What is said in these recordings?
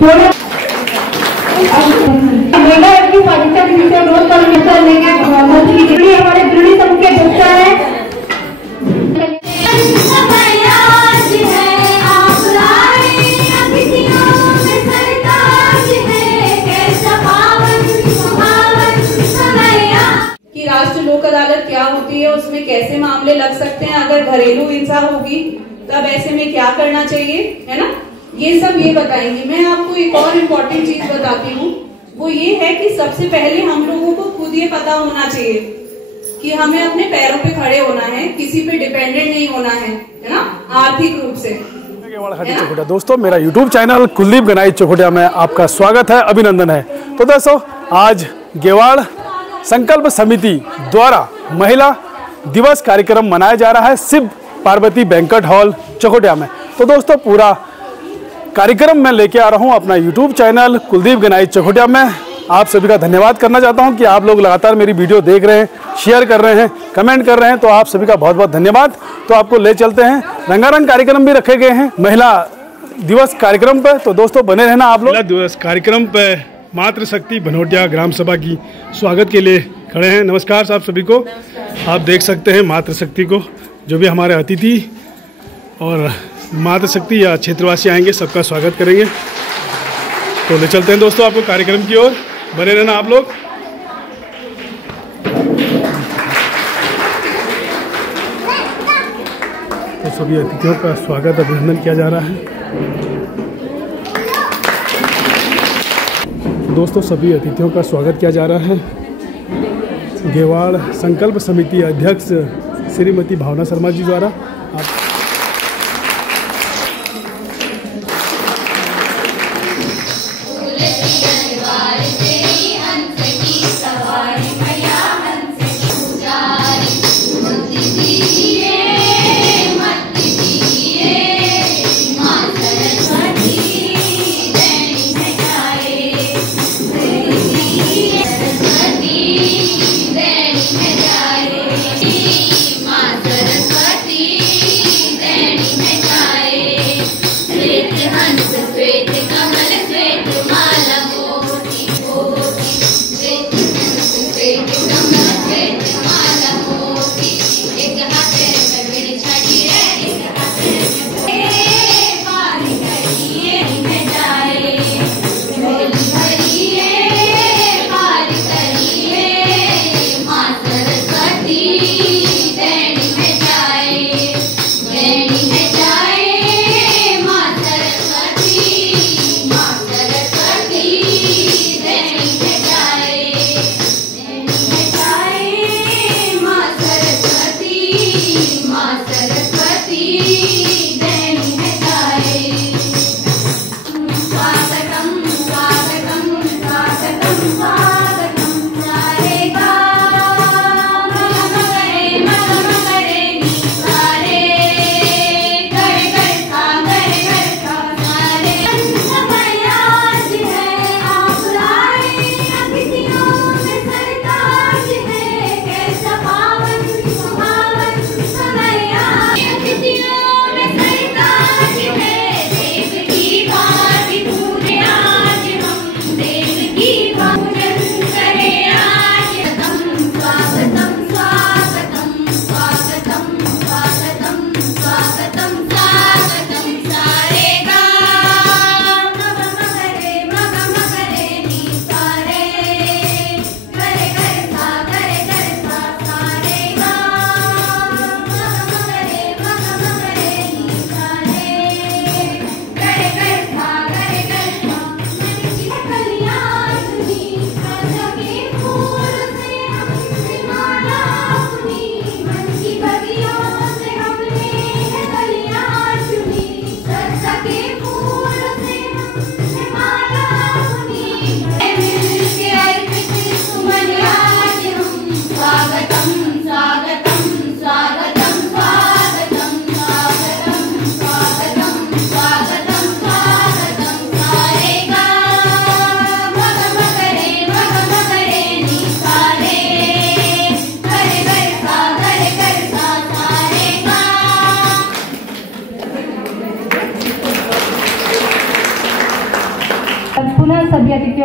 महिला की पाठ्यक्रम के विषय रोज पर मिलकर लेके मंत्री की डिग्री हमारे दृढ़ समूह के पुरस्कार है। कि राष्ट्रीय लोक अदालत क्या होती है, उसमें कैसे मामले लग सकते हैं, अगर घरेलू हिंसा होगी तब ऐसे में क्या करना चाहिए, है ना, ये सब ये बताएंगे। मैं आपको एक और इम्पोर्टेंट चीज बताती हूँ, वो ये है कि सबसे पहले हम लोगों को खुद ये पता होना चाहिए कि हमें अपने पैरों पे खड़े होना है, किसी पे डिपेंडेंट नहीं होना है ना, आर्थिक रूप से। दोस्तों, मेरा YouTube चैनल कुलदीप गनाई चकोटिया में आपका स्वागत है, अभिनंदन है। तो दोस्तों, आज गेवाड़ संकल्प समिति द्वारा महिला दिवस कार्यक्रम मनाया जा रहा है शिव पार्वती बैंक्वेट हॉल चकोटिया में। तो दोस्तों, पूरा कार्यक्रम मैं लेके आ रहा हूं अपना YouTube चैनल कुलदीप गनाई चकोटिया में। आप सभी का धन्यवाद करना चाहता हूं कि आप लोग लगातार मेरी वीडियो देख रहे हैं, शेयर कर रहे हैं, कमेंट कर रहे हैं, तो आप सभी का बहुत बहुत धन्यवाद। तो आपको ले चलते हैं, रंगारंग कार्यक्रम भी रखे गए हैं महिला दिवस कार्यक्रम पे, तो दोस्तों बने रहना आप लोग। महिला दिवस कार्यक्रम पे मातृशक्ति भनोटिया ग्राम सभा की स्वागत के लिए खड़े हैं। नमस्कार साहब सभी को। आप देख सकते हैं मातृशक्ति को, जो भी हमारे अतिथि और मातृशक्ति या क्षेत्रवासी आएंगे सबका स्वागत करेंगे। तो ले चलते हैं दोस्तों आपको कार्यक्रम की ओर, बने रहना आप लोग। तो सभी अतिथियों का स्वागत अभिनंदन किया जा रहा है। दोस्तों, सभी अतिथियों का स्वागत किया जा रहा है। गेवाड़ संकल्प समिति अध्यक्ष श्रीमती भावना शर्मा जी द्वारा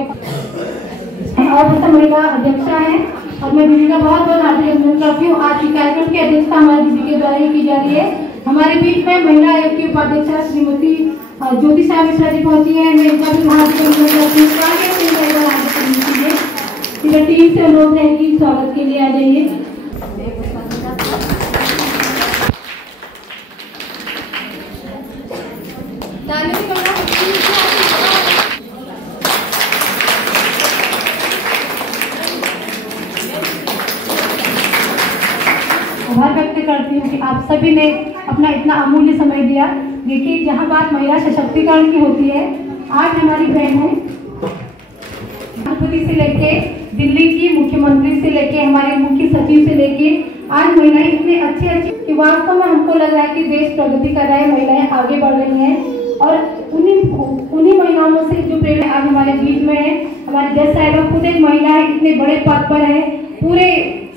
और सब महिला अध्यक्षा है और मैं दीदी का बहुत बहुत हार्दिक अभिनंदन करती हूँ। आज की कार्यक्रम की अध्यक्षता हमारी दीदी के द्वारा ही की जा रही है। हमारे बीच में महिला आयोग की उपाध्यक्षा श्रीमती ज्योति साहब मिश्रा जी पहुंची है। मैं इनका भी हार्दिक अभिनंदन करती हूँ। टीम से अनुरोध है कि स्वागत के लिए आ जाइए। आभार व्यक्त करती हूँ कि आप सभी ने अपना इतना अमूल्य समय दिया। देखिए, जहाँ बात महिला सशक्तिकरण की होती है, आज हमारी बहनें राष्ट्रपति से लेके दिल्ली की मुख्यमंत्री से लेके हमारे मुख्य सचिव से लेके आज महिलाएं इतने अच्छे कि वास्तव में हमको लग रहा है कि देश प्रगति कर रहा है, महिलाएं आगे बढ़ रही हैं। और उन्हीं महिलाओं से जो प्रेरणा आज हमारे बीच में है। हमारी जज साहिबा खुद एक महिला है, इतने बड़े पद पर है, पूरे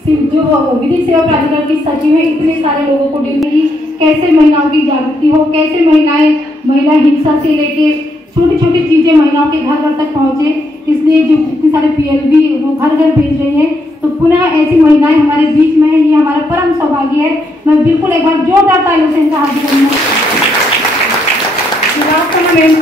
जो विधिक सेवा प्राधिकरण की सचिव है, इतने सारे लोगों को डील की कैसे महिलाओं की जागृति हो, कैसे महिला हिंसा से लेके छोटी छोटी चीजें महिलाओं के घर घर तक पहुंचे। इसलिए जो इतने सारे PLV वो घर घर भेज रही है, तो पुनः ऐसी महिलाएं हमारे बीच में है, ये हमारा परम सौभाग्य है। मैं बिल्कुल एक बार जोरदार तालियों से इनका हार्दिक अभिनंदन।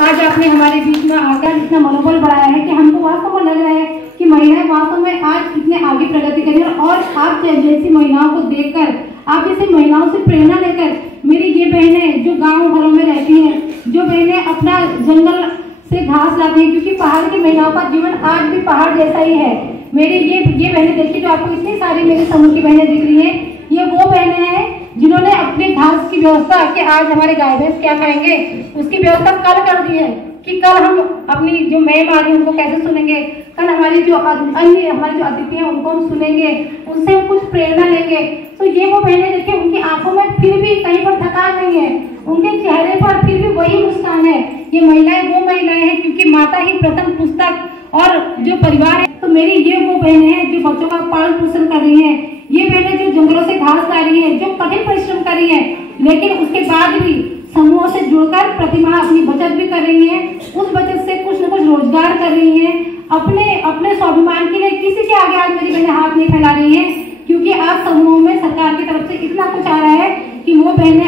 आज आपने हमारे बीच में आकर इतना मनोबल बढ़ाया है कि हमको वास्तव में लग रहा है कि महिलाएं वास्तव में आज इतने आगे प्रगति कर रही है। और आप जैसी महिलाओं को देखकर, आप जैसी महिलाओं से प्रेरणा लेकर मेरी ये बहनें जो गाँव घरों में रहती हैं, जो बहनें अपना जंगल से घास लाती हैं, क्योंकि पहाड़ की महिलाओं का जीवन आज भी पहाड़ जैसा ही है। मेरी ये बहनें देखिए, जो आपको इतनी सारी मेरे समूह की बहनें दिख रही हैं, ये वो बहनें हैं जिन्होंने अपने घास की व्यवस्था कि आज हमारे गाय भैंस क्या खाएंगे उसकी व्यवस्था कल कर दी है कि कल हम अपनी जो मैम आ रही है उनको कैसे सुनेंगे, कल हमारी जो अन्य हमारे जो अतिथि हैं उनको हम सुनेंगे, उनसे हम कुछ प्रेरणा लेंगे। तो ये वो बहनें देखिए, उनकी आंखों में फिर भी कहीं पर थकान नहीं है, उनके चेहरे पर फिर भी वही मुस्कान है। ये महिलाएं वो महिलाएं हैं क्योंकि माता ही प्रथम पुस्तक और जो परिवार है। तो मेरी ये वो बहनें हैं जो बच्चों का पालन पोषण कर रही हैं, ये बहनें जो जंगलों से घास ला रही हैं, जो कठिन परिश्रम कर रही हैं, लेकिन उसके बाद भी समूहों से जुड़कर प्रतिमाह अपनी बचत भी कर रही हैं, उस बचत से कुछ न कुछ रोजगार कर रही हैं, अपने स्वाभिमान के लिए किसी के आगे आज मेरी बहनें हाथ नहीं फैला रही हैं, क्योंकि आज समूहों में सरकार की तरफ से इतना कुछ आ रहा है कि वो बहनें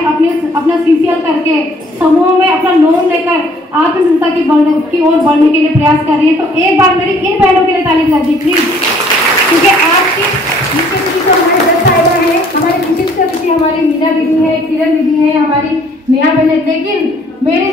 अपना CCL करके समूहों में अपना लोन लेकर आत्मनिर्भरता की ओर बढ़ने के लिए प्रयास कर रही है। तो एक बार मेरी इन बहनों के लिए ताली बजा दी प्लीज, क्योंकि आज की हमारे जज साहिबा है, हमारे विशिष्ट अतिथि हमारी मीना दीदी है, किरण दीदी है, हमारी नेहा बहन, लेकिन मेरे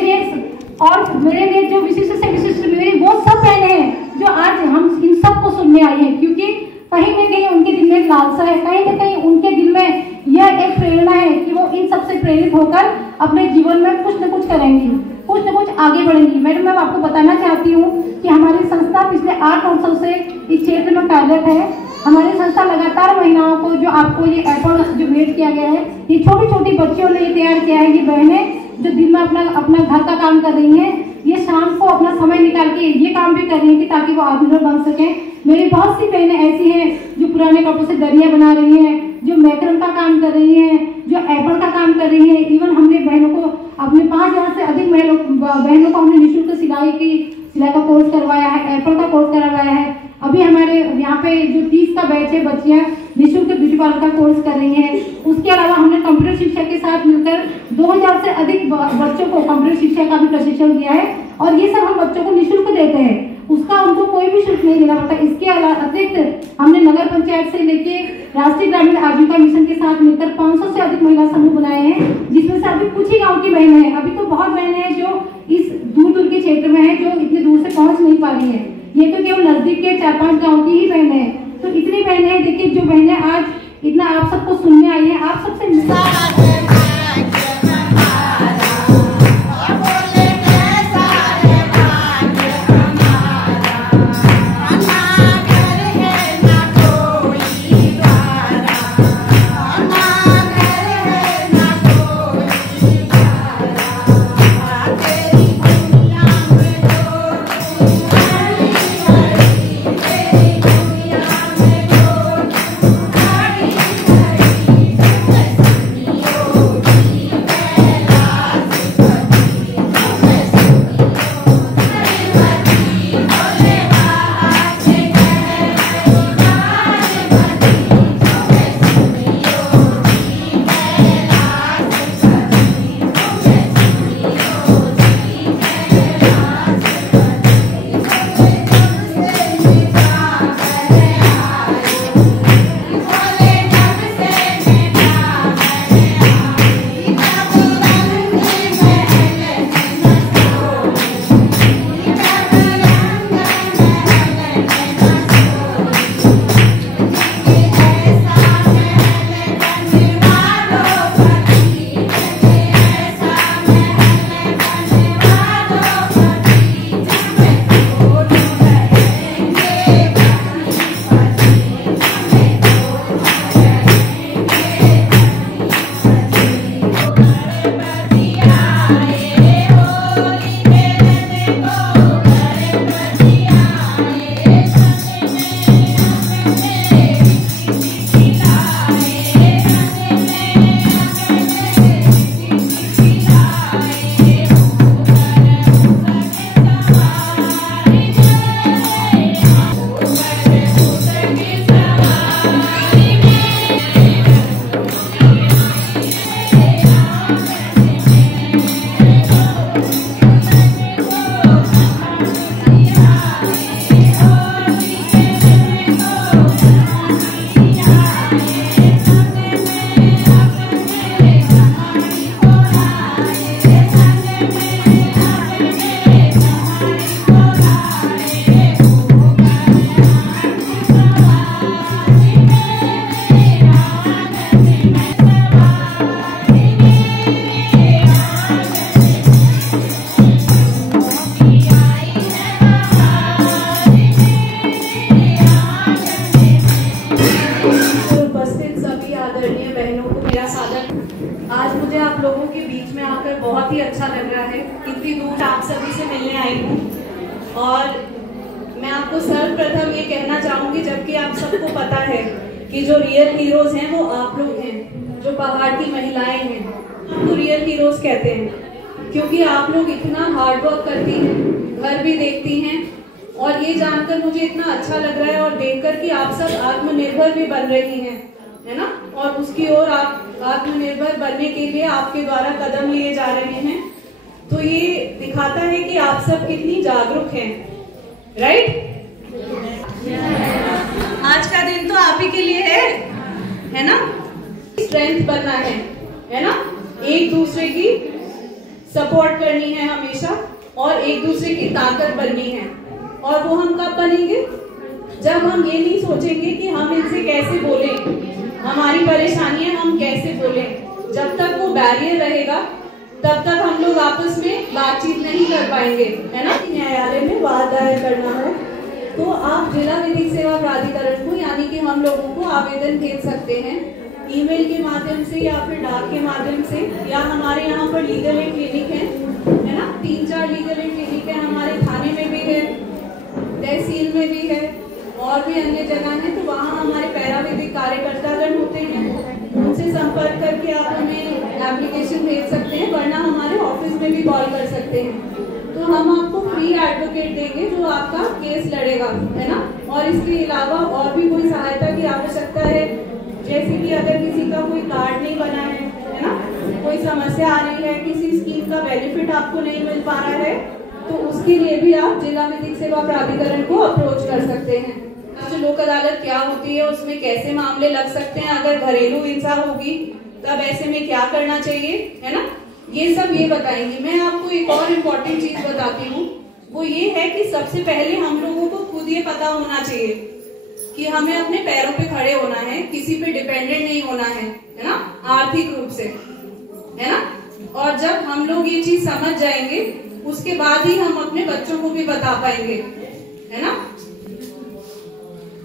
लिए जो विशिष्ट से विशिष्ट मेरी वो सब बहनें हैं जो आज हम इन सबको सुनने आई है, क्योंकि कहीं न कहीं उनके दिल में एक लालसा है, कहीं न कहीं उनके दिल में यह एक प्रेरणा है कि वो इन सबसे प्रेरित होकर अपने जीवन में कुछ न कुछ करेंगी, कुछ न कुछ आगे बढ़ेंगी। मैडम, मैं आपको बताना चाहती हूँ कि हमारी संस्था पिछले 8 वर्षों से इस क्षेत्र में कार्यरत है। हमारी संस्था लगातार महिलाओं को, जो आपको ये एप्पल जो भेंट किया गया है, ये छोटी छोटी बच्चियों ने तैयार किया है। ये बहनें जो दिन में अपना घर का काम कर रही हैं, ये शाम को अपना समय निकाल के ये काम भी कर रही है कि ताकि वो आत्मनिर्भर बन सके। मेरी बहुत सी बहनें ऐसी हैं जो पुराने कपड़ों से दरिया बना रही हैं, जो मैक्रम का काम कर रही हैं, जो एप्पल का काम कर रही हैं। इवन हमने बहनों को अपने 5000 से अधिक बहनों को हमने निःशुल्क सिलाई का कोर्स करवाया है, एप्पल का कोर्स करवाया है। अभी हमारे यहाँ पे जो 30 का बैच है, बच्चियाँ निःशुल्क ब्यूटी पार्लर का कोर्स कर रही हैं। उसके अलावा हमने कंप्यूटर शिक्षा के साथ मिलकर 2000 से अधिक बच्चों को कंप्यूटर शिक्षा का भी प्रशिक्षण दिया है, और ये सब हम बच्चों को निःशुल्क देते हैं, उसका उनको कोई भी शुल्क नहीं देना पड़ता। इसके अतिरिक्त हमने नगर पंचायत से लेके राष्ट्रीय ग्रामीण आजीविका मिशन के साथ मिलकर 500 से अधिक महिला समूह बनाए हैं, जिसमें से अभी कुछ ही गाँव की बहनें हैं। अभी तो बहुत बहनें हैं जो इस दूर के क्षेत्र में है, जो इतने दूर से पहुंच नहीं पा रही है। ये तो केवल नजदीक के 4-5 गाँव की ही बहनें हैं। तो इतनी बहनें हैं, देखिए, जो बहनें आज इतना आप सबको सुनने आई है, आप सबसे आप लोगों के बीच में आकर बहुत ही अच्छा लग रहा है। इतनी दूर आप सभी से मिलने आई हूँ और मैं आपको सर्वप्रथम ये कहना चाहूंगी, जबकि आप सबको पता है कि जो रियल हीरोज हैं वो आप लोग हैं, जो पहाड़ की महिलाएं हैं, आपको रियल हीरोज कहते हैं क्योंकि आप लोग इतना हार्ड वर्क करती हैं, घर भी देखती हैं और ये जानकर मुझे इतना अच्छा लग रहा है और देखकर कि आप सब आत्मनिर्भर भी बन रही हैं, है ना। और उसकी ओर आप आत्मनिर्भर बनने के लिए आपके द्वारा कदम लिए जा रहे हैं, तो ये दिखाता है कि आप सब कितनी जागरूक हैं, राइट। आज का दिन तो आप ही के लिए है ना। स्ट्रेंथ बनना है ना, एक दूसरे की सपोर्ट करनी है हमेशा और एक दूसरे की ताकत बननी है। और वो हम कब बनेंगे? जब हम ये नहीं सोचेंगे कि हम इनसे कैसे बोलें, हमारी परेशानियां हम कैसे बोलें। जब तक वो बैरियर रहेगा तब तक हम लोग आपस में बातचीत नहीं कर पाएंगे, है ना। न्यायालय में वाद दायर करना हो तो आप जिला विधिक सेवा प्राधिकरण को यानी कि हम लोगों को आवेदन भेज सकते हैं ईमेल के माध्यम से या फिर डाक के माध्यम से, या हमारे यहाँ पर लीगल एड क्लिनिक है ना, 3-4 लीगल एड क्लिनिक है हमारे थाने में भी है, तहसील में भी है और भी अन्य जगह है। तो वहाँ हमारे पैराविधिक कार्यकर्तागण होते हैं, उनसे संपर्क करके आप हमें एप्लीकेशन भेज सकते हैं, वरना हमारे ऑफिस में भी कॉल कर सकते हैं। तो हम आपको फ्री एडवोकेट देंगे जो आपका केस लड़ेगा, है ना। और इसके अलावा और भी कोई सहायता की आवश्यकता है, जैसे कि अगर किसी का कोई कार्ड नहीं बना है ना, कोई समस्या आ रही है, किसी स्कीम का बेनिफिट आपको नहीं मिल पा रहा है, तो उसके लिए भी आप जिला विधिक सेवा प्राधिकरण को अप्रोच कर सकते हैं। जो लोक अदालत क्या होती है, उसमें कैसे मामले लग सकते हैं, अगर घरेलू हिंसा होगी तब ऐसे में क्या करना चाहिए, है ना, ये सब ये बताएंगे। मैं आपको एक और इम्पोर्टेंट चीज बताती हूँ, वो ये है कि सबसे पहले हम लोगों को खुद ये पता होना चाहिए कि हमें अपने पैरों पे खड़े होना है, किसी पे डिपेंडेंट नहीं होना है ना, आर्थिक रूप से, है ना। और जब हम लोग ये चीज समझ जाएंगे उसके बाद ही हम अपने बच्चों को भी बता पाएंगे, है ना।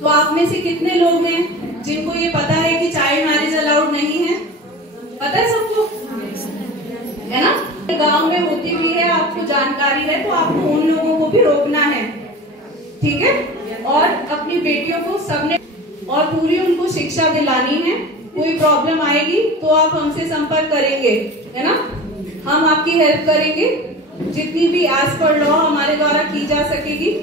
तो आप में से कितने लोग हैं जिनको ये पता है कि चाइल्ड मैरिज अलाउड नहीं है? पता है सबको, है ना। गांव में होती भी है, आपको जानकारी है, तो आपको उन लोगों को भी रोकना है, ठीक है। और अपनी बेटियों को सबने और पूरी उनको शिक्षा दिलानी है। कोई प्रॉब्लम आएगी तो आप हमसे संपर्क करेंगे, है ना, हम आपकी हेल्प करेंगे जितनी भी एज पर लॉ हमारे द्वारा की जा सकेगी।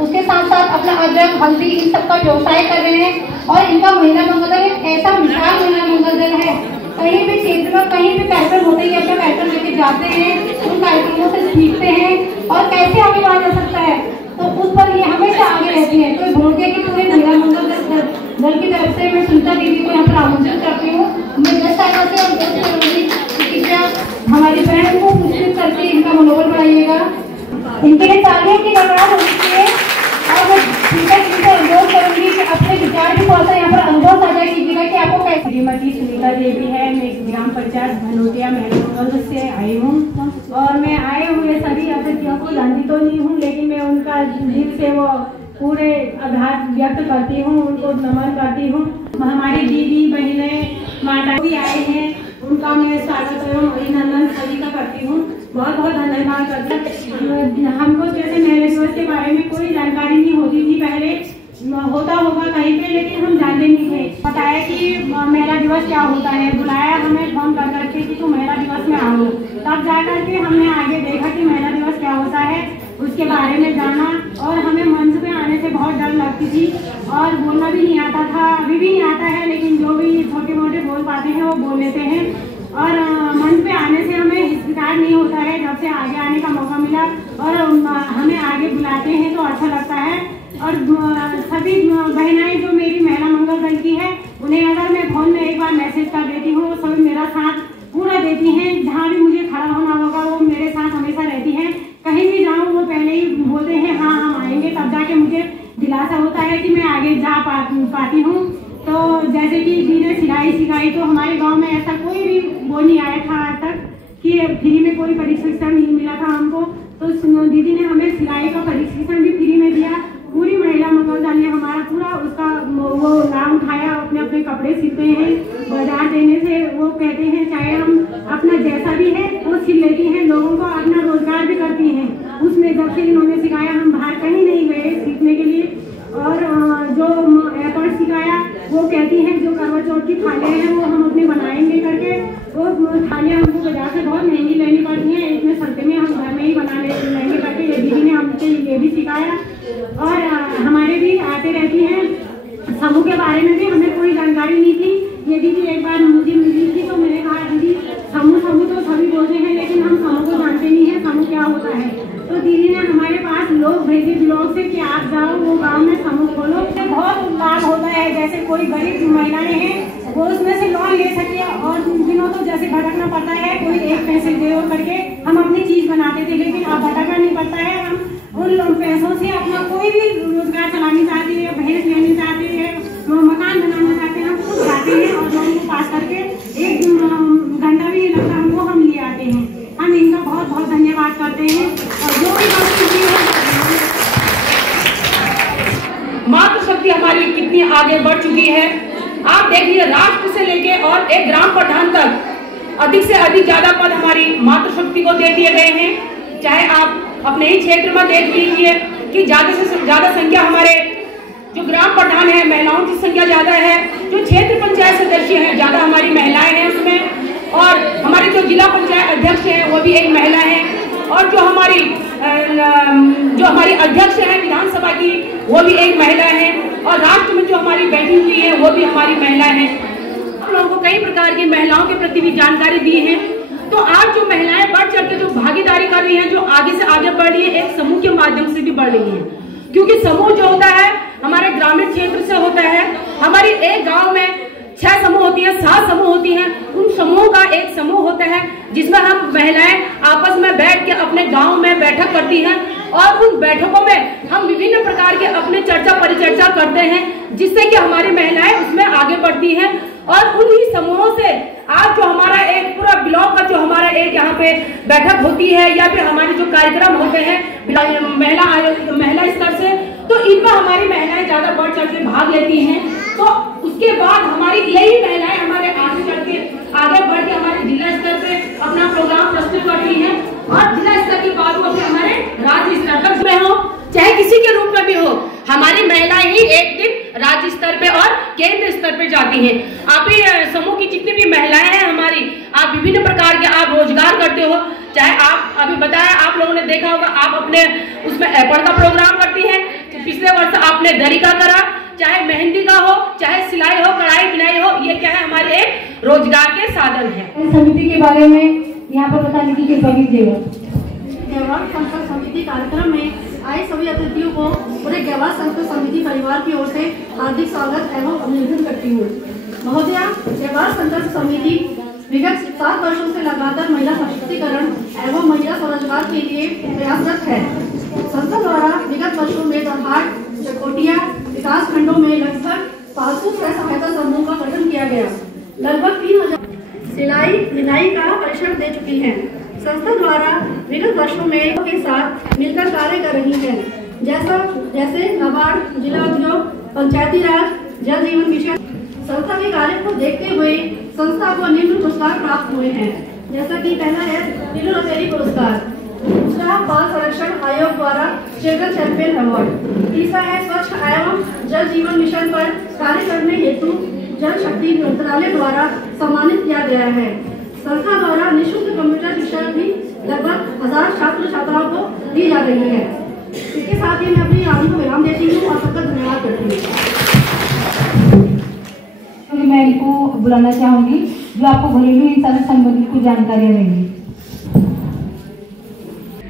उसके साथ साथ अपना अदरक, हल्दी इन सब का व्यवसाय कर रहे हैं। और इनका महिला मंगलदल एक ऐसा विशाल महिला मंगलदल है, कहीं भी क्षेत्र में कहीं भी कार्यक्रम होते हैं अपना कार्यक्रम लेके जाते हैं, उन कार्यक्रमों से सीखते हैं और कैसे आगे बढ़ा जा सकता है, तो उस पर ये हमेशा आगे रहती है। तो भोगे की पूरे महिला मंगलदल दल की तरफ से मैं सुनीता दीदी को यहाँ पर आमंत्रित करती हूँ। मैं 10 सालों से हमारी बहन को पुरस्कृत करके इनका मनोबल बढ़ाइएगा। इनके लिए तालियों की गड़गड़ाहट होनी चाहिए। और मैं अनुरोध करूंगी कि अपने विचार भी थोड़ा सा यहाँ पर अनुभव साझा परिचय कीजिएगा कि आपको कैसे। श्रीमती सुनीता देवी है, मैं ग्राम पंचायत भनोटिया महल से आई हूँ और मैं आए हुए सभी अतिथियों को जानती तो नहीं हूँ, लेकिन मैं उनका दिल से वो पूरे आभार व्यक्त करती हूँ, उनको नमन करती हूँ। हमारी दीदी बहनें माता भी आए हैं, उनका मैं स्वागत एवं अभिनंदन सभी का करती हूँ। बहुत बहुत धन्यवाद करती हूँ। हमको जैसे महिला दिवस के बारे में कोई जानकारी नहीं होती थी, पहले होता होगा कहीं पे, लेकिन हम जानते नहीं थे। बताया कि महिला दिवस क्या होता है, बुलाया हमें फोन कर करके कि तुम महिला दिवस में आओ, तब जा करके हमने आगे देखा कि महिला दिवस क्या होता है, उसके बारे में जाना। और हमें मंच पे आने से बहुत डर लगती थी और बोलना भी नहीं आता था, अभी भी नहीं आता है, लेकिन जो भी छोटे मोटे बोल पाते हैं वो बोल लेते हैं। और मंच पे आने से हमें हिचकिचाहट नहीं होता है, जब से आगे आने का मौका मिला और हमें आगे बुलाते हैं तो अच्छा लगता है। और सभी बहनाएं जो मेरी महिला मंगल दल की है, उन्हें अगर मैं फोन में एक बार मैसेज कर देती हूँ, सभी मेरा साथ पूरा देती हैं। जहाँ भी मुझे खड़ा होना होगा वो मेरे साथ हमेशा रहती हैं। कहीं भी जाऊँ वो पहले ही बोलते हैं हाँ हम आएंगे, तब जाके मुझे दिलासा होता है कि मैं आगे जा पाती हूँ। तो जैसे कि दीदी सिलाई सिखाई, तो हमारे गाँव में ऐसा कोई भी वो नहीं आया था आज तक कि फ्री में कोई प्रशिक्षण नहीं मिला था हमको। तो दीदी ने हमें सिलाई का प्रशिक्षण भी फ्री में दिया। पूरी महिला मंगल दल ने हमारा पूरा उसका वो लाभ उठाया, अपने अपने कपड़े सिलते हैं, बाजार देने से वो कहते हैं चाहे हम अपना जैसा भी है वो सिल लेती हैं, लोगों को अपना रोजगार भी करती हैं। उसमें जब से इन्होंने सिखाया हम बाहर कहीं नहीं गए सीखने के लिए। और जो एयरपोर्ट सिखाया वो कहती हैं जो करवा चौथ की थालियाँ हैं वो हम अपने बनाएंगे करके, वो थालियाँ हमको बाजार से बहुत महंगी लेनी पड़ती हैं, इतने सस्ते में हम घर में ही बना लेंगे करके ये दीदी ने हमसे ये भी सिखाया। और हमारे भी आते रहती हैं। समूह के बारे में भी हमें कोई जानकारी नहीं थी। ये दीदी एक बार मुझे मिली थी तो मैंने कहा दीदी समूह तो सभी बोलते हैं, लेकिन हम समूह को जानते नहीं है, समूह क्या होता है। तो दीदी ने हमारे पास लोग भेजे ब्लॉग से कि आप जाओ वो गांव में समूह खोलो, उससे बहुत लाभ होता है। जैसे कोई गरीब महिलाएं हैं वो उसमें से लोन ले सके, और दिनों तो जैसे भटकना पड़ता है, कोई एक पैसे दे करके हम अपनी चीज बनाते थे, लेकिन अब भटकना नहीं पड़ता है। हम उन पैसों से अपना कोई भी रोजगार चलाना चाहते हैं, भैंस लेनी चाहते हैं, मकान बनाना चाहते हैं, हम खुद जाते हैं और लोगों को पास करके एक घंटा भी नहीं लगता हमको, हम ले आते हैं। हम इनका बहुत बहुत धन्यवाद करते हैं। और जो भी मातृशक्ति हमारी कितनी आगे बढ़ चुकी है। आप देखिए राष्ट्र से लेके और एक ग्राम प्रधान तक अधिक से अधिक ज्यादा पद हमारी मातृशक्ति को दे दिए गए हैं। चाहे आप अपने ही क्षेत्र में देख लीजिए कि ज्यादा से ज्यादा संख्या हमारे जो ग्राम प्रधान है महिलाओं की संख्या ज्यादा है, जो क्षेत्र पंचायत सदस्य हैं ज्यादा हमारी महिलाएं हैं उसमें, और हमारे जो जिला पंचायत अध्यक्ष हैं वो भी एक महिला है, और जो हमारी अध्यक्ष है विधानसभा की वो भी एक महिला है, और राष्ट्र में जो हमारी बैठी हुई है वो भी हमारी महिला है। हम लोगों को कई प्रकार की महिलाओं के प्रति भी जानकारी दी है। तो आज जो महिलाएं बढ़ चढ़ के जो भागीदारी कर रही हैं, जो आगे से आगे बढ़ रही है, एक समूह के माध्यम से भी बढ़ रही है। क्योंकि समूह जो होता है हमारे ग्रामीण क्षेत्र से होता है। हमारी एक गांव में 6 समूह होती हैं, 7 समूह होती हैं। उन समूह का एक समूह होता है जिसमें हम महिलाएं आपस में बैठ के अपने गांव में बैठक करती हैं, और उन बैठकों में हम विभिन्न प्रकार के अपने चर्चा परिचर्चा करते हैं, जिससे कि हमारी महिलाएं उसमें आगे बढ़ती हैं। और उन्हीं समूहों से आज जो हमारा एक पूरा ब्लॉक का जो हमारा एक यहाँ पे बैठक होती है, या फिर हमारे जो कार्यक्रम होते हैं महिला स्तर से, तो इनमें हमारी महिलाएं ज्यादा बढ़ चढ़ के भाग लेती हैं। तो उसके बाद हमारी यही महिलाएं हमारे आगे बढ़ के हमारे जिला स्तर पे अपना प्रोग्राम प्रस्तुत करती हैं, और जिला स्तर के बाद वो हमारे राज्य स्तर तक में हो, चाहे किसी के रूप में भी हो, हमारी महिलाएं ही एक दिन राज्य स्तर पे और केंद्र स्तर पे जाती हैं। आप ही समूह की जितनी भी महिलाएं हैं हमारी, आप विभिन्न प्रकार के आप रोजगार करते हो। चाहे आप अभी बताया, आप लोगों ने देखा होगा, आप अपने उसमें एपल का प्रोग्राम करती हैं। पिछले वर्ष आपने दरी का करा, चाहे मेहंदी का हो, चाहे सिलाई हो, कढ़ाई बुनाई हो, ये क्या है हमारे एक रोजगार के साधन है। समिति के बारे में यहाँ पर बताने की कृपा कीजिएगा। गहवार संपर्क समिति कार्यक्रम में आए सभी अतिथियों को पूरे गहवार संपर्क समिति परिवार की ओर से हार्दिक स्वागत एवं अभिनंदन करती हूँ। महोदया, गहवार संपर्क समिति विगत 7 वर्षों से लगातार महिला सशक्तिकरण एवं महिला स्वरोजगार के लिए प्रयासरत है। संस्था द्वारा विगत वर्षों में दरहाट, चकोटिया विकास खंडों में लगभग पालतू स्व सहायता समूह का गठन किया गया। लगभग 3000 सिलाई बुनाई का परिश्रम दे चुकी है। संस्था द्वारा विगत वर्षों में के साथ मिलकर कार्य कर रही है, जैसे नाबार्ड, जिला उद्योग, पंचायती राज, जल जीवन मिशन। संस्था के कार्य को देखते हुए संस्था को निम्न पुरस्कार प्राप्त हुए हैं, जैसा कि पहला है नीलू रसेली पुरस्कार, दूसरा बाल संरक्षण आयोग द्वारा चिल्ड्रन चैंपियन अवार्ड, तीसरा है स्वच्छ एवं जल जीवन मिशन पर कार्य करने हेतु जल शक्ति मंत्रालय द्वारा सम्मानित किया गया है। संस्था द्वारा निःशुल्क कंप्यूटर शिक्षा भी लगभग 1000 छात्र छात्राओं को दी जा रही है। इसके साथ ही मैं अपनी वाणी को विराम देती हूँ और सबका धन्यवाद करती हूँ। मैं इनको बुलाना चाहूंगी जो आपको घरेलू हिंसा से संबंधित कुछ जानकारियाँ देंगी।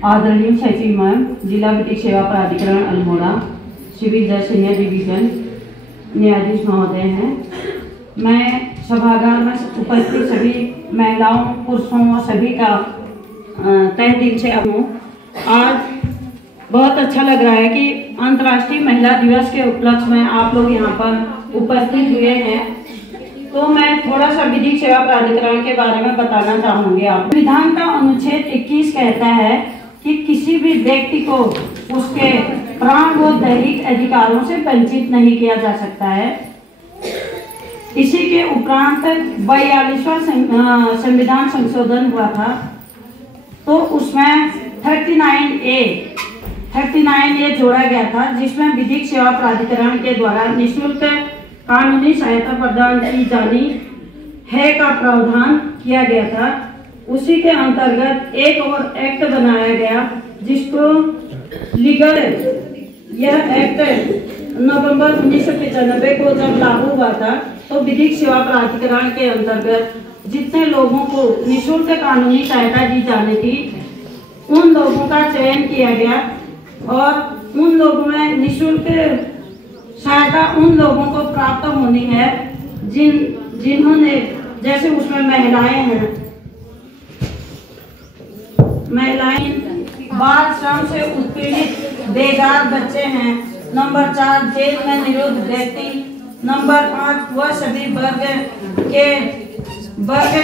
आदरणीय सचिव मैम, जिला विधिक सेवा प्राधिकरण अल्मोड़ा, सिविल जज सीनियर डिवीजन न्यायाधीश महोदय हैं। मैं सभागार में उपस्थित सभी महिलाओं, पुरुषों और सभी का तहे दिल से हूँ। आज बहुत अच्छा लग रहा है कि अंतर्राष्ट्रीय महिला दिवस के उपलक्ष्य में आप लोग यहाँ पर उपस्थित हुए हैं। तो मैं थोड़ा सा विधिक सेवा प्राधिकरण के बारे में बताना चाहूँगी। आप विधान का अनुच्छेद 21 कहता है कि किसी भी व्यक्ति को उसके प्राण व दैहिक अधिकारों से वंचित नहीं किया जा सकता है। इसी के उपरांत 42वां संविधान संशोधन हुआ था, तो उसमें 39A जोड़ा गया था, जिसमें विधिक सेवा प्राधिकरण के द्वारा निःशुल्क कानूनी सहायता प्रदान की जानी है का प्रावधान किया गया था। उसी के अंतर्गत एक और एक्ट बनाया गया, जिसको लीगल, यह एक्ट नवंबर 1995 को जब लागू हुआ था, तो विधिक सेवा प्राधिकरण के अंतर्गत जितने लोगों को निःशुल्क कानूनी सहायता दी जानी थी, उन लोगों का चयन किया गया और उन लोगों में निःशुल्क सहायता उन लोगों को प्राप्त होनी है जिन्होंने, जैसे उसमें महिलाएं बाल श्रम से उत्पीड़ित बेगार बच्चे हैं। नंबर 4 जेल में निरुद्ध व्यक्ति। नंबर 5 वह सभी वर्ग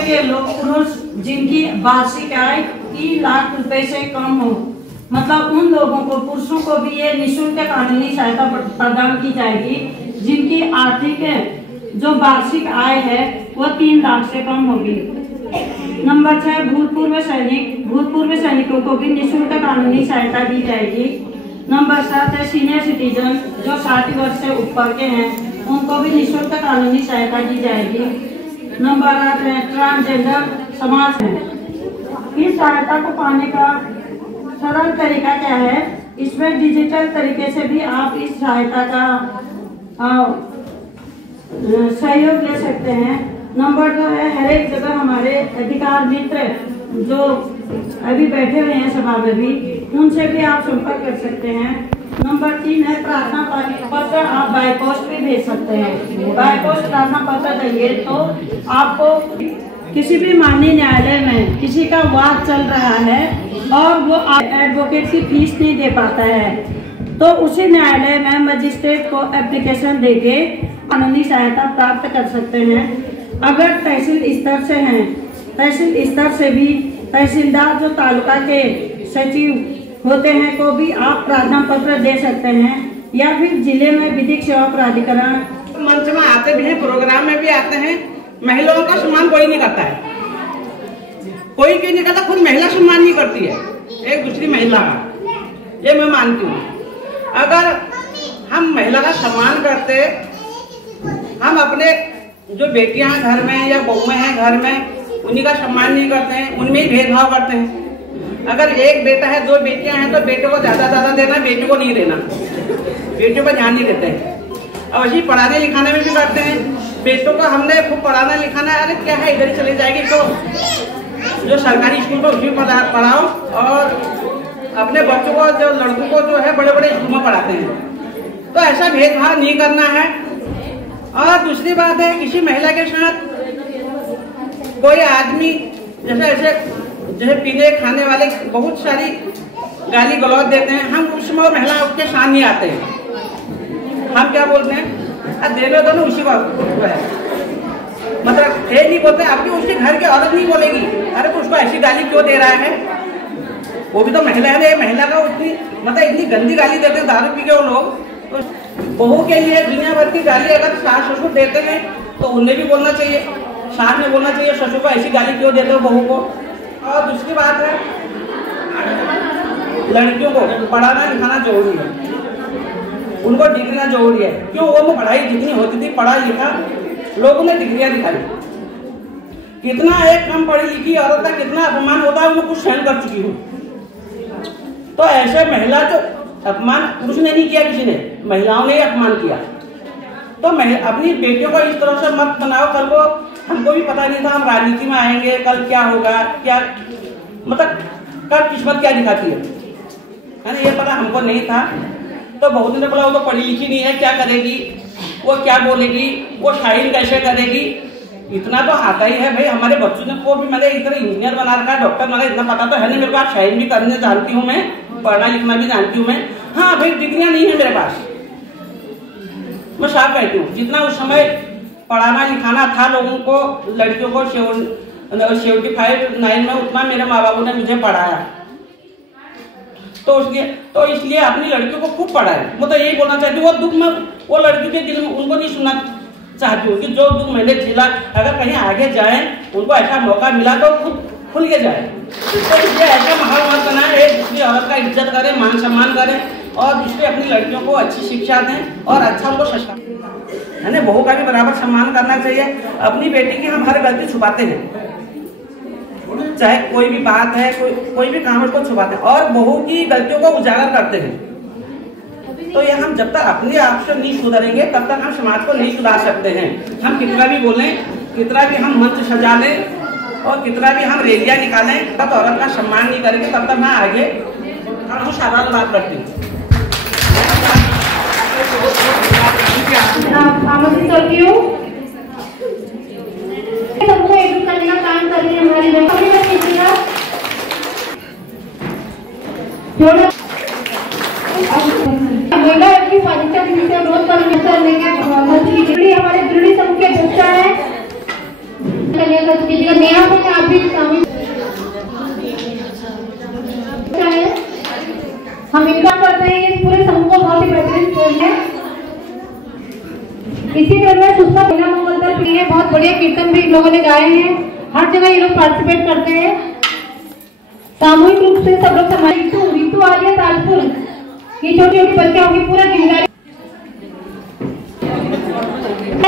के लोग पुरुष जिनकी वार्षिक आय 3 लाख रुपए से कम हो। मतलब उन लोगों को, पुरुषों को भी ये निःशुल्क कानूनी सहायता प्रदान की जाएगी जिनकी आर्थिक जो वार्षिक आय है वह 3 लाख से कम होगी। नंबर 6 भूतपूर्व सैनिकों को भी निःशुल्क कानूनी सहायता दी जाएगी। नंबर 7 है सीनियर सिटीजन जो 60 वर्ष से ऊपर के हैं, उनको भी निःशुल्क कानूनी सहायता दी जाएगी। नंबर 8 है ट्रांसजेंडर समाज है। इस सहायता को पाने का सरल तरीका क्या है? इसमें डिजिटल तरीके से भी आप इस सहायता का सहयोग ले सकते हैं। नंबर 2 है हर एक जगह हमारे अधिकार मित्र जो अभी बैठे हुए हैं सभा में भी, उनसे भी आप संपर्क कर सकते हैं। नंबर 3 है प्रार्थना पत्र, आप बाय पोस्ट भी भेज सकते हैं। बाय पोस्ट प्रार्थना पत्र देंगे तो आपको किसी भी माननीय न्यायालय में किसी का वाद चल रहा है और वो एडवोकेट की फीस नहीं दे पाता है, तो उसी न्यायालय में मजिस्ट्रेट को एप्लीकेशन देके कानूनी सहायता प्राप्त कर सकते हैं। अगर तहसील स्तर से हैं, तहसील स्तर से भी तहसीलदार जो तालुका के सचिव होते हैं को भी आप प्रार्थना पत्र दे सकते हैं, या फिर जिले में विधिक सेवा प्राधिकरण मंच में आते भी हैं, प्रोग्राम में भी आते हैं। महिलाओं का सम्मान कोई नहीं करता है, कोई क्यों नहीं करता, खुद महिला सम्मान नहीं करती है एक दूसरी महिला का, ये मैं मानती हूँ। अगर हम महिला का सम्मान करते, हम अपने जो बेटियां हैं घर में या बहुएं हैं घर में, उन्हीं का सम्मान नहीं करते हैं, उनमें ही भेदभाव करते हैं। अगर एक बेटा है, 2 बेटियां हैं तो बेटे को ज्यादा देना, बेटी को नहीं देना, बेटियों पर ध्यान नहीं देते हैं। और वही पढ़ाने लिखाने में भी करते हैं, बेटों को हमने खूब पढ़ाना लिखाना, अरे क्या है इधर ही चली जाएगी, तो जो सरकारी स्कूल में उसी पढ़ाओ और अपने बच्चों को, जो लड़कों को जो है बड़े बड़े स्कूल में पढ़ाते हैं। तो ऐसा भेदभाव नहीं करना है। और दूसरी बात है, किसी महिला के साथ कोई आदमी जैसे पीने खाने वाले बहुत सारी गाली गलौज देते हैं, हम उसमें महिला उसके साथ नहीं आते हैं। हम क्या बोलते हैं, देने दोनों उसी को मतलब ये नहीं बोलते, आपकी उसके घर की औरत नहीं बोलेगी अरे तो उसको ऐसी गाली क्यों दे रहा है, वो भी तो महिला है। महिला का उतनी मतलब इतनी गंदी गाली देते हैं दारू पी के वो लोग। तो बहू के लिए दुनिया भर की गाली अगर सास ससुर देते हैं तो उन्हें भी बोलना चाहिए, सास ने बोलना चाहिए ससुर को ऐसी गाली क्यों देते हो बहू को। और दूसरी बात है लड़कियों को पढ़ाना लिखाना जरूरी है, उनको डिग्रियां जरूरी है। क्यों, वो पढ़ाई जितनी होती थी पढ़ा लिखा लोगों ने डिग्रियां दिखाई, कितना एक कम पढ़ी लिखी औरत का कितना अपमान होता है वो कुछ सहन कर चुकी हूँ। तो ऐसे महिला तो अपमान पुरुष ने नहीं किया, किसी ने महिलाओं ने ही अपमान किया। तो अपनी बेटियों को इस तरह से मत बनाओ। कल को हमको भी पता नहीं था हम राजनीति में आएंगे, कल क्या होगा, क्या मतलब कब किस्मत क्या दिखाती है ना, ये पता हमको नहीं था। तो बहुत ने बोला वो तो पढ़ी लिखी नहीं है, क्या करेगी, वो क्या बोलेगी, वो शायरी कैसे करेगी। इतना तो आता ही है भाई, हमारे बच्चों को भी मैंने इतना इंजीनियर बना रखा है, डॉक्टर बना, इतना पता तो है नहीं मेरे पास। शायरी भी करने जानती हूँ मैं, पढ़ना लिखना भी जानती हूँ मैं। हाँ भाई डिग्रियां नहीं है मेरे पास, मैं साफ कहती हूँ। जितना उस समय पढ़ाना लिखाना था लोगों को, लड़कियों को 75-9 में, उतना मेरे माँ बाबू ने मुझे पढ़ाया। तो इसलिए अपनी लड़कियों को खूब पढ़ाया। मैं तो यही बोलना चाहती हूँ, वो दुख में वो लड़की के दिल में उनको नहीं सुनना चाहती हूँ कि जो दुख मैंने झेला अगर कहीं आगे जाए उनको ऐसा मौका मिला तो खुद खुल के जाए। तो इसलिए ऐसा माहौल मत बनाए, एक दूसरी औरत का इज्जत करें, मान सम्मान करें और दूसरे अपनी लड़कियों को अच्छी शिक्षा दें और अच्छा उनको संस्कार है ना। बहू का भी बराबर सम्मान करना चाहिए। अपनी बेटी की हम हर गलती छुपाते हैं, चाहे कोई भी बात है, कोई भी काम उसको छुपाते हैं और बहू की गलतियों को उजागर करते हैं। तो ये हम जब तक अपने आप से नहीं सुधरेंगे तब तक हम समाज को नहीं सुधार सकते हैं। हम कितना भी बोलें, कितना भी हम मंच सजा लें और कितना भी हम रैलियां निकालें, तब औरत का सम्मान नहीं करेंगे तब तक मैं आगे हम साधारण बात करती हूँ। आमंत्रित करती हूँ सबको एकजुट करने का काम कर रही है हमारी महिला की स्वाधिकता की अनुरोध करने के हमारे दृढ़ समूह के अध्यक्ष है नेहा में आप भी शामिल। हम इनका करते हैं, इस पूरे समूह को बहुत ही बेहतरीन है। इसी क्रम में सुषमा महिला मंगल दल भी है, बहुत बढ़िया कीर्तन भी इन लोगों ने गाए हैं, हर जगह ये लोग पार्टिसिपेट करते हैं सामूहिक रूप से। सब लोग हमारी ऋतु आ रही है ताजपुर, ये छोटी छोटी बच्चियां होगी, पूरा जिम्मेदारी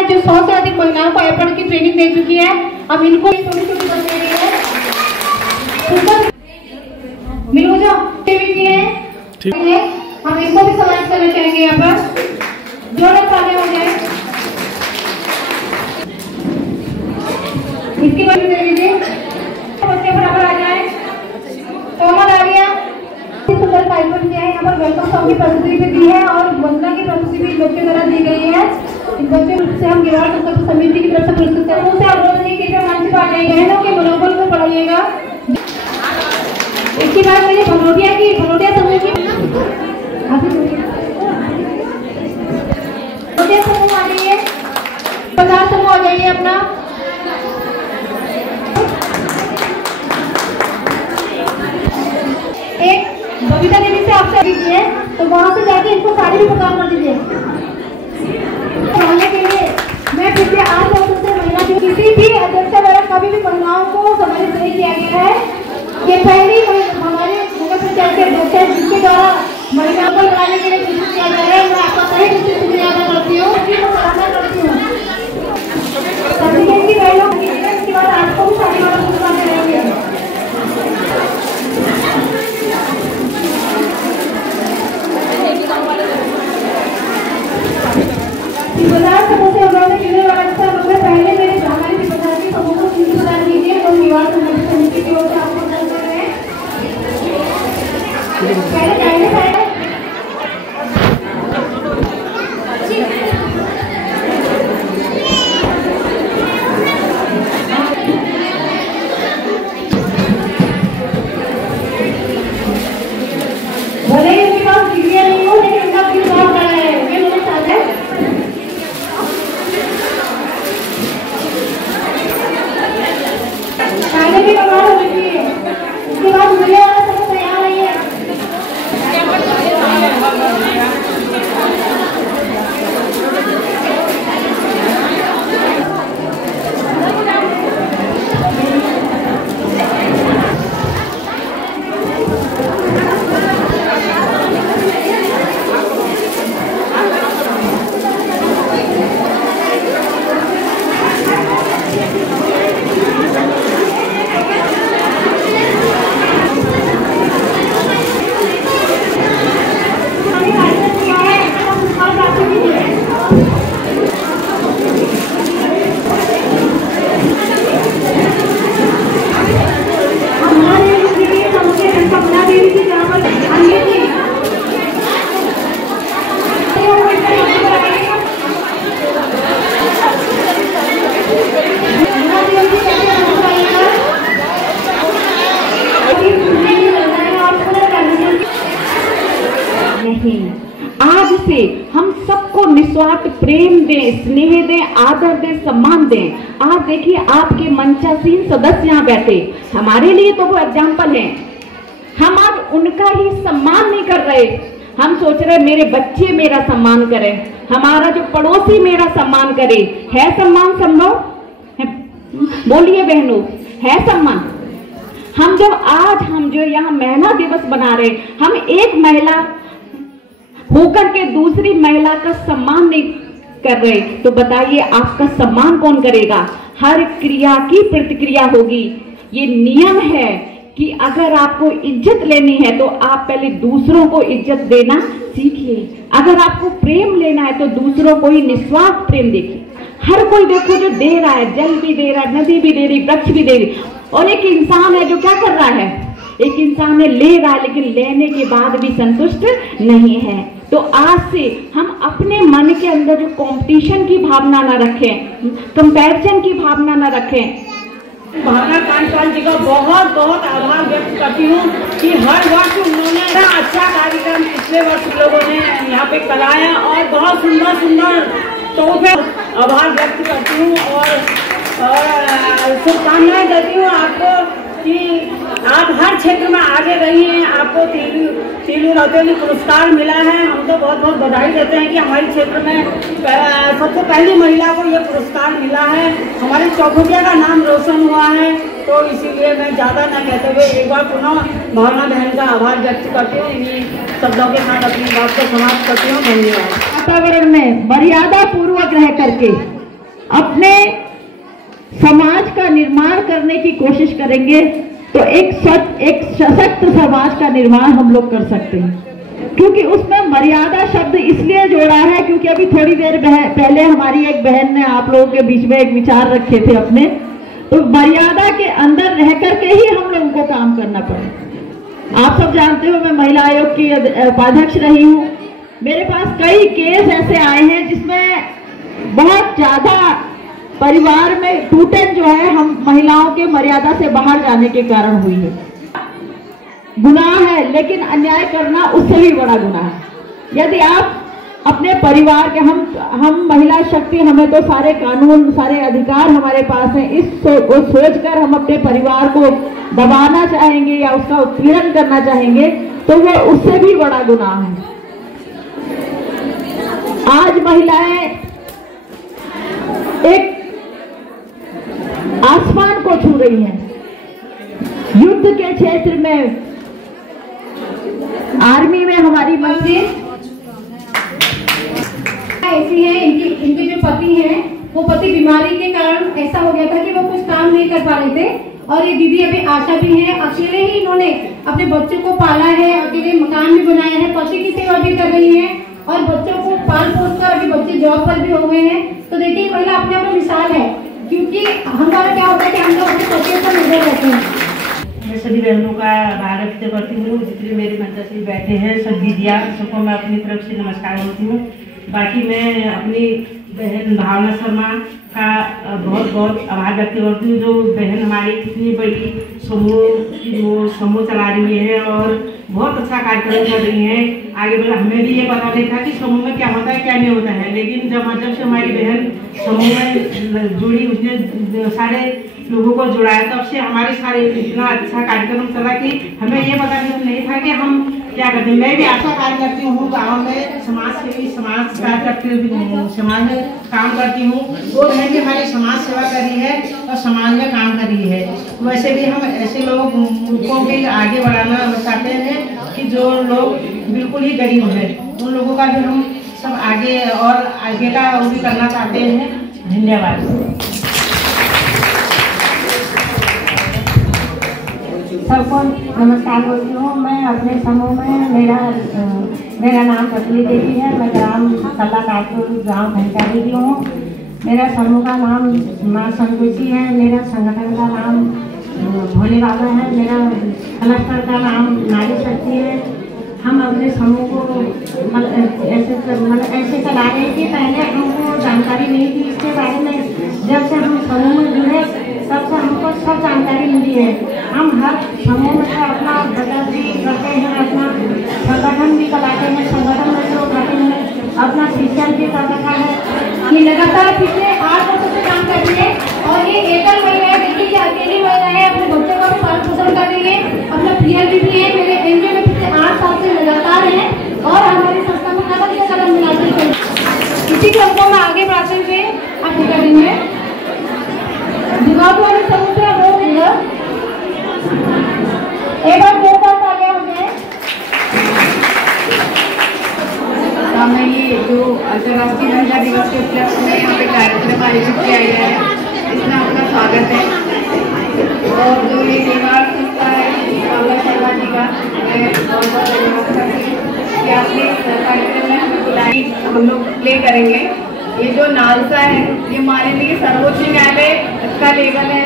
जो 100 से अधिक महिलाओं को एयरपोर्ट की ट्रेनिंग दे चुकी है। अब इनको छोटी छोटी बस दे रही है, मिलो जो है हम इनको भी समाज करना चाहेंगे। यहाँ पर जोड़े आगे हो जाए, इसके बाद दे दीजिए बच्चे बराबर आ जाए। कोमल आ गया, सुंदर कार्यक्रम किया है। यहाँ पर वेलकम सॉन्ग की प्रस्तुति भी दी है और वंदना की प्रस्तुति भी बच्चे द्वारा दी गई है। इस बच्चे से हम गिरवाड़ संकल्प समिति की तरफ से प्रस्तुत करते हैं। उनसे अनुरोध नहीं कि मंच पर आ जाएंगे बहनों के मनोबल को बढ़ाइएगा। इसके बाद मेरी भनोटिया समूह की समूह आ जाइए, 50 समूह आ जाइए अपना। एक बबीता देवी से आपसे दीजिए तो वहां से जाके इनको साड़ी भी प्रदान कर दीजिए। के लिए मैं फिर से आज से महिला जो किसी भी अध्यक्ष द्वारा कभी भी महिलाओं को सम्मानित नहीं किया गया है। ये पहली हमारे नगर पंचायत के अध्यक्ष है जिसके द्वारा महिलाओं को लगाने के लिए कोशिश किया जा रहा है। मैं आपका तहे दिल से शुक्रिया अदा करती हूँ, सराहना करती हूँ। की बहनों इसके बाद आपको भी साड़ी वाला पुरस्कार रहेंगे। समूह से उन्होंने मिलने वाला पहले मेरे हमारे विपदान के समूह को प्रदान कीजिए और निवाड़ समिति की ओर से आपको प्रदान कर रहे हैं। भले ही उनके पास डिग्रियां नहीं हो लेकिन उनका दिल बहुत बड़ा है, ये मेरे साथ है। निस्वार्थ प्रेम दें, स्नेह दें, आदर दें, सम्मान दें। आप देखिए आपके मंचासीन सदस्य यहाँ बैठे, हमारे लिए तो वो एग्जाम्पल हैं। हम आज उनका ही सम्मान नहीं कर रहे। हम सोच रहे मेरे बच्चे मेरा सम्मान करें, हमारा जो पड़ोसी मेरा सम्मान करे। है सम्मान संभव? बोलिए बहनों, है सम्मान? हम जो यहाँ महिला दिवस बना रहे, हम एक महिला होकर के दूसरी महिला का सम्मान नहीं कर रहे, तो बताइए आपका सम्मान कौन करेगा? हर क्रिया की प्रतिक्रिया होगी। ये नियम है कि अगर आपको इज्जत लेनी है तो आप पहले दूसरों को इज्जत देना सीखिए। अगर आपको प्रेम लेना है तो दूसरों को ही निस्वार्थ प्रेम देखिए। हर कोई देखो जो दे रहा है, जल भी दे रहा है, नदी भी दे रही, वृक्ष भी दे रही, और एक इंसान है जो क्या कर रहा है? एक इंसान है ले रहा है, लेकिन लेने के बाद भी संतुष्ट नहीं है। तो आज से हम अपने मन के अंदर जो कंपटीशन की भावना ना रखें, कंपैरिजन की भावना ना रखें। भावना कांडपाल जी का बहुत बहुत आभार व्यक्त करती हूँ कि हर वर्ष उन्होंने अच्छा कार्यक्रम पिछले वर्ष लोगों ने यहाँ पे कराया और बहुत सुंदर सुंदर तोहफे। आभार व्यक्त करती हूँ और शुभकामनाएं देती हूँ आपको कि आप हर क्षेत्र में आगे रही हैं। आपको तीलू रौतेली पुरस्कार मिला है, हम तो बहुत बहुत बधाई देते हैं कि हमारे क्षेत्र में सबसे पहली महिला को ये पुरस्कार मिला है। हमारे चौखुटिया का नाम रोशन हुआ है। तो इसीलिए मैं ज़्यादा न कहते हुए एक बार पुनः भावना बहन का आभार व्यक्त करती हूँ। इन्हीं शब्दों के साथ अपनी बात को समाप्त करती हूँ। धन्यवाद। वातावरण में मर्यादा पूर्वक रह करके अपने समाज का निर्माण करने की कोशिश करेंगे तो एक सशक्त समाज का निर्माण हम लोग कर सकते हैं। क्योंकि उसमें मर्यादा शब्द इसलिए जोड़ा है क्योंकि अभी थोड़ी देर पहले हमारी एक बहन ने आप लोगों के बीच में एक विचार रखे थे अपने, तो मर्यादा के अंदर रह करके ही हम लोगों को काम करना पड़े। आप सब जानते हो मैं महिला आयोग की उपाध्यक्ष रही हूँ। मेरे पास कई केस ऐसे आए हैं जिसमें बहुत ज्यादा परिवार में टूटन जो है हम महिलाओं के मर्यादा से बाहर जाने के कारण हुई है। गुनाह है, लेकिन अन्याय करना उससे भी बड़ा गुनाह है। यदि आप अपने परिवार के हम महिला शक्ति, हमें तो सारे कानून सारे अधिकार हमारे पास हैं, इस सोचकर हम अपने परिवार को दबाना चाहेंगे या उसका उत्पीड़न करना चाहेंगे तो वो उससे भी बड़ा गुनाह है। आज महिलाएं एक आसमान को छू रही हैं। युद्ध के क्षेत्र में, आर्मी में हमारी महिलाएं ऐसी हैं, इनके जो पति हैं वो पति बीमारी के कारण ऐसा हो गया था कि वो कुछ काम नहीं कर पा रहे थे। और ये दीदी अभी आशा भी है, अकेले ही इन्होंने अपने बच्चों को पाला है, अकेले मकान भी बनाया है, पति की सेवा भी कर रही है और बच्चों को पाल पोस कर अभी बच्चे जॉब पर भी हो गए हैं। तो देखिए महिला अपने आप में मिसाल है, क्योंकि हमारा क्या होता है कि हम लोग अपने पतियों पर निर्भर रहते हैं। मैं सभी बहनों का आभार व्यक्त करती हूँ जितने मेरे मंच से बैठे हैं, सब दीदियाँ, सबको मैं अपनी तरफ से नमस्कार बोलती हूँ। बाकी मैं अपनी बहन भावना शर्मा का बहुत बहुत आभार व्यक्त करती हूँ, जो बहन हमारी इतनी बड़ी समूह चला रही है और बहुत अच्छा कार्यक्रम कर रही है। आगे बढ़ा, हमें भी ये पता नहीं था कि समूह में क्या होता है क्या नहीं होता है, लेकिन जब से हमारी बहन समूह में जुड़ी, उसने सारे लोगों को जुड़ाया, तब से हमारे सारे इतना अच्छा कार्यक्रम चला कि हमें ये पता नहीं था कि हम क्या करते हैं। मैं भी आशा कार्य करती हूँ, गाँव में समाज सेवी, समाज कार्य करती हूँ, समाज में काम करती हूँ। वो बहन भी हमारी समाज सेवा करी है और समाज में काम करी है। वैसे भी हम ऐसे लोगों को भी आगे बढ़ाना चाहते हैं कि जो लोग बिल्कुल ही गरीब हैं, उन लोगों का भी हम सब आगे और आगे का वो भी करना चाहते हैं। धन्यवाद। सबको नमस्कार बोलती हूँ। मैं अपने समूह में मेरा नाम पतली देवी है। मैं ग्राम कला काटपुर गाँव घंटारी की हूँ। मेरा समूह का नाम माँ संतोषी है। मेरा संगठन का नाम भोले बाबा है। मेरा क्लस्टर का नाम नारी शक्ति है। हम अपने समूह को ऐसे चला रहे हैं कि पहले हमको जानकारी नहीं थी इसके बारे में। जब से हम समूह में जुड़े तब से हमको सब जानकारी मिली है। हम हर समूह में से अपना बचत भी करते हैं, अपना संगठन भी चलाते हैं, संगठन में से उठाते हैं अपना शिक्षण भी कर रखा है। ये लगातार पिछले 8 वर्षों से काम कर रही है और ये एकल महिला है, देखिए ये अकेली महिला है, अपने बच्चों का भी पालन पोषण कर रही है, अपना पीएलडी भी है, मेरे एनजीओ में पिछले 8 साल से लगातार है और हमारी संस्था में कदम से कदम मिलाते हैं। इसी क्रम को मैं आगे बढ़ाते हुए आगे करेंगे दिमाग वाले समूह से हो देगा एक बार दो बार आगे होंगे। हमें ये जो अंतर्राष्ट्रीय महिला दिवस के उपलक्ष्य में यहाँ पे कार्यक्रम आयोजित किया गया है, इसमें आपका स्वागत है। और जो ये गेवाड़ संस्था है बाबा शर्मा जी का, मैं बहुत बहुत धन्यवाद करती हूँ कि आपने इस कार्यक्रम में हमें बुलाई। हम लोग प्ले करेंगे। ये जो नालसा है ये माननीय सर्वोच्च न्यायालय का लेवल है।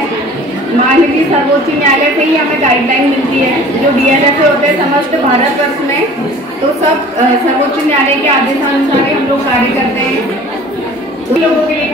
माननीय सर्वोच्च न्यायालय से ही हमें गाइडलाइन मिलती है। जो डीएलएफए होते हैं समस्त भारतवर्ष में, तो सब सर्वोच्च न्यायालय के आदेशानुसार हम लोग कार्य करते हैं। लोगों के लिए